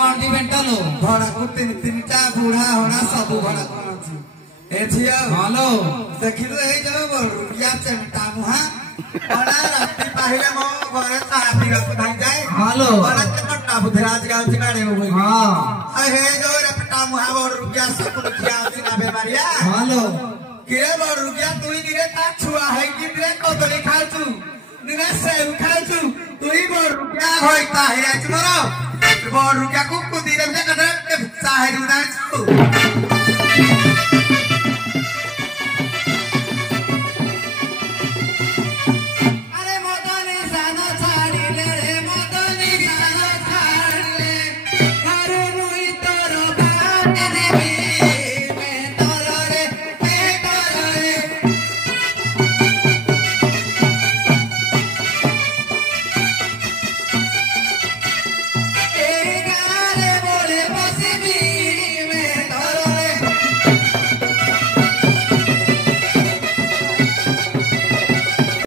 भड़ा को तीन टा बूढ़ा होना सब भड़ा को एथिया हेलो देखिलो ए जब रुकिया चमटा मुहा बड़ा राती पहिले मो घरे ताती रख भाई जाए हेलो बड़ा चमटा बुधराज गांव चिकाड़े हो गई हां हे जो रपटा मुहा बड़ रुकिया सब रुकिया सिना बेमारिया हेलो के बड़ रुकिया तू ही गिरे ता छुआ है कि रे कोतली खाल तू निना सेव खाल तू ही बड़ रुकिया होई ता हे आज मरो बड़ रुकिया को दिरे में कदर के साहे उदार